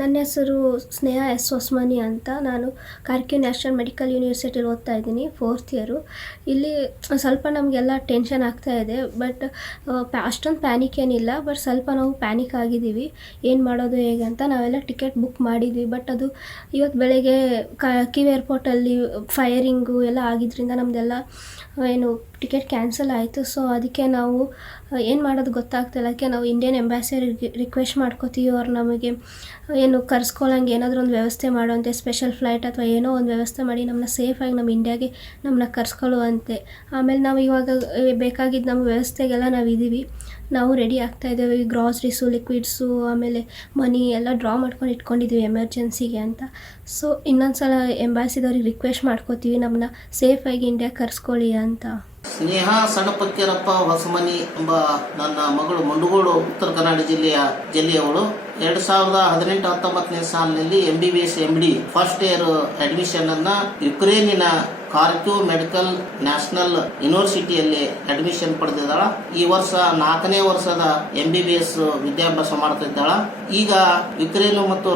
ನನ್ನ ಹೆಸರು ಸ್ನೇಹ ಎಸ್ ಹೊಸ್ಮನಿ ಅಂತ. ನಾನು ಕಾರ್ಕಿ ನ್ಯಾಷನಲ್ ಮೆಡಿಕಲ್ ಯೂನಿವರ್ಸಿಟಿಲಿ ಓದ್ತಾ ಇದ್ದೀನಿ, 4th ಇಯರು. ಇಲ್ಲಿ ಸ್ವಲ್ಪ ನಮಗೆಲ್ಲ ಟೆನ್ಷನ್ ಆಗ್ತಾ ಇದೆ. ಬಟ್ ಅಷ್ಟೊಂದು ಪ್ಯಾನಿಕ್ ಏನಿಲ್ಲ. ಬಟ್ ಸ್ವಲ್ಪ ನಾವು ಪ್ಯಾನಿಕ್ ಆಗಿದ್ದೀವಿ, ಏನು ಮಾಡೋದು ಹೇಗೆ ಅಂತ. ನಾವೆಲ್ಲ ಟಿಕೆಟ್ ಬುಕ್ ಮಾಡಿದ್ವಿ. ಬಟ್ ಅದು ಇವತ್ತು ಬೆಳಗ್ಗೆ ಕೀವ್ ಏರ್ಪೋರ್ಟಲ್ಲಿ ಫೈರಿಂಗು ಎಲ್ಲ ಆಗಿದ್ದರಿಂದ ನಮ್ಮದೆಲ್ಲ ಏನು ಟಿಕೆಟ್ ಕ್ಯಾನ್ಸಲ್ ಆಯಿತು. ಸೊ ಅದಕ್ಕೆ ನಾವು ಏನು ಮಾಡೋದು ಗೊತ್ತಾಗ್ತಿಲ್ಲ. ಅದಕ್ಕೆ ನಾವು ಇಂಡಿಯನ್ ಎಂಬಾಸಿಗೆ ರಿಕ್ವೆಸ್ಟ್ ಮಾಡ್ಕೋತೀವಿ, ಅವ್ರು ನಮಗೆ ಏನು ಕರ್ಸ್ಕೊಳ್ಳೋಂಗೆ ಏನಾದರೂ ಒಂದು ವ್ಯವಸ್ಥೆ ಮಾಡುವಂತೆ, ಸ್ಪೆಷಲ್ ಫ್ಲೈಟ್ ಅಥವಾ ಏನೋ ಒಂದು ವ್ಯವಸ್ಥೆ ಮಾಡಿ ನಮ್ಮನ್ನ ಸೇಫಾಗಿ ನಮ್ಮ ಇಂಡಿಯಾಗೆ ನಮ್ಮನ್ನ ಕರ್ಸ್ಕೊಳ್ಳುವಂತೆ. ಆಮೇಲೆ ನಾವು ಇವಾಗ ಬೇಕಾಗಿದ್ದು ನಮ್ಮ ವ್ಯವಸ್ಥೆಗೆಲ್ಲ ನಾವು ಇದ್ದೀವಿ, ನಾವು ರೆಡಿ ಆಗ್ತಾಯಿದ್ದೇವೆ. ಗ್ರಾಸರೀಸು, ಲಿಕ್ವಿಡ್ಸು, ಆಮೇಲೆ ಮನಿ ಎಲ್ಲ ಡ್ರಾ ಮಾಡ್ಕೊಂಡು ಇಟ್ಕೊಂಡಿದ್ದೀವಿ ಎಮರ್ಜೆನ್ಸಿಗೆ ಅಂತ. ಸೊ ಇನ್ನೊಂದು ಸಲ ಎಂಬಾಸಿದವ್ರಿಗೆ ರಿಕ್ವೆಸ್ಟ್ ಮಾಡ್ಕೋತೀವಿ, ನಮ್ಮನ್ನ ಸೇಫಾಗಿ ಇಂಡಿಯಾಗೆ ಕರ್ಸ್ಕೊಳ್ಳಿ ಅಂತ. ಸ್ನೇಹ ಸಣಪಕ್ಕಿರಪ್ಪ ಹೊಸಮನಿ ಎಂಬ ನನ್ನ ಮಗಳು ಮುಂಡಗೋಡು ಉತ್ತರ ಕನ್ನಡ ಜಿಲ್ಲೆಯವಳು 2018-19 ಸಾಲಿನಲ್ಲಿ MBBS MD first year admission ಅನ್ನ ಯುಕ್ರೇನಿನ ಕಾರ್ಕ್ಯೂವ್ ಮೆಡಿಕಲ್ ನ್ಯಾಷನಲ್ ಯೂನಿವರ್ಸಿಟಿಯಲ್ಲಿ ಅಡ್ಮಿಷನ್ ಪಡೆದಿದ್ದಾಳ. ಈ ವರ್ಷ 4ನೇ ವರ್ಷದ MBBS ವಿದ್ಯಾಭ್ಯಾಸ ಮಾಡ್ತಾ ಇದ್ದಾಳ. ಈಗ ಯುಕ್ರೇನ್ ಮತ್ತು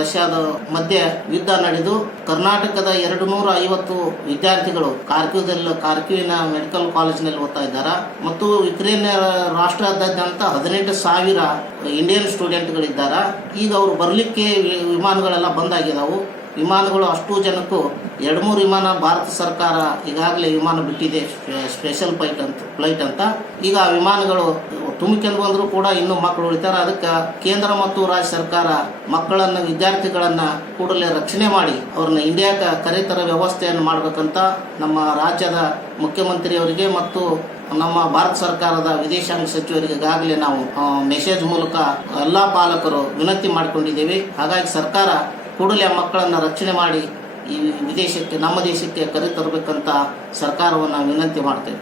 ರಷ್ಯಾದ ಮಧ್ಯೆ ಯುದ್ಧ ನಡೆದು ಕರ್ನಾಟಕದ 250 ವಿದ್ಯಾರ್ಥಿಗಳು ಕಾರ್ಕ್ಯೂವಿನ ಮೆಡಿಕಲ್ ಕಾಲೇಜಿನಲ್ಲಿ ಓದ್ತಾ ಇದ್ದಾರೆ. ಮತ್ತು ಯುಕ್ರೇನ್ ರಾಷ್ಟ್ರಾದ್ಯಂತ 18,000 ಇಂಡಿಯನ್ ಸ್ಟೂಡೆಂಟ್ಗಳಿದ್ದಾರೆ. ಈಗ ಅವರು ಬರಲಿಕ್ಕೆ ವಿಮಾನಗಳೆಲ್ಲ ಬಂದಾಗಿದ್ದಾವೆ. ವಿಮಾನಗಳು ಅಷ್ಟು ಜನಕ್ಕೂ 2-3 ವಿಮಾನ ಭಾರತ ಸರ್ಕಾರ ಈಗಾಗಲೇ ವಿಮಾನ ಬಿಟ್ಟಿದೆ, ಸ್ಪೆಷಲ್ ಫ್ಲೈಟ್ ಅಂತ. ಈಗ ಆ ವಿಮಾನಗಳು ತುಂಬಿಕೊಂಡು ಬಂದರೂ ಕೂಡ ಇನ್ನೂ ಮಕ್ಕಳು ಉಳಿತಾರೆ. ಅದಕ್ಕೆ ಕೇಂದ್ರ ಮತ್ತು ರಾಜ್ಯ ಸರ್ಕಾರ ವಿದ್ಯಾರ್ಥಿಗಳನ್ನ ಕೂಡಲೇ ರಕ್ಷಣೆ ಮಾಡಿ ಅವ್ರನ್ನ ಇಂಡಿಯಾಕ್ಕೆ ಕರೆತರ ವ್ಯವಸ್ಥೆಯನ್ನು ಮಾಡಬೇಕಂತ ನಮ್ಮ ರಾಜ್ಯದ ಮುಖ್ಯಮಂತ್ರಿಯವರಿಗೆ ಮತ್ತು ನಮ್ಮ ಭಾರತ ಸರ್ಕಾರದ ವಿದೇಶಾಂಗ ಸಚಿವರಿಗೆ ಈಗಾಗಲೇ ನಾವು ಮೆಸೇಜ್ ಮೂಲಕ ಎಲ್ಲ ಪಾಲಕರು ವಿನಂತಿ ಮಾಡಿಕೊಂಡಿದ್ದೇವೆ. ಹಾಗಾಗಿ ಸರ್ಕಾರ ಕೂಡಲೇ ಮಕ್ಕಳನ್ನು ರಕ್ಷಣೆ ಮಾಡಿ ಈ ನಮ್ಮ ದೇಶಕ್ಕೆ ಕರೆತರಬೇಕಂತ ಸರ್ಕಾರವನ್ನು ವಿನಂತಿ ಮಾಡ್ತೇವೆ.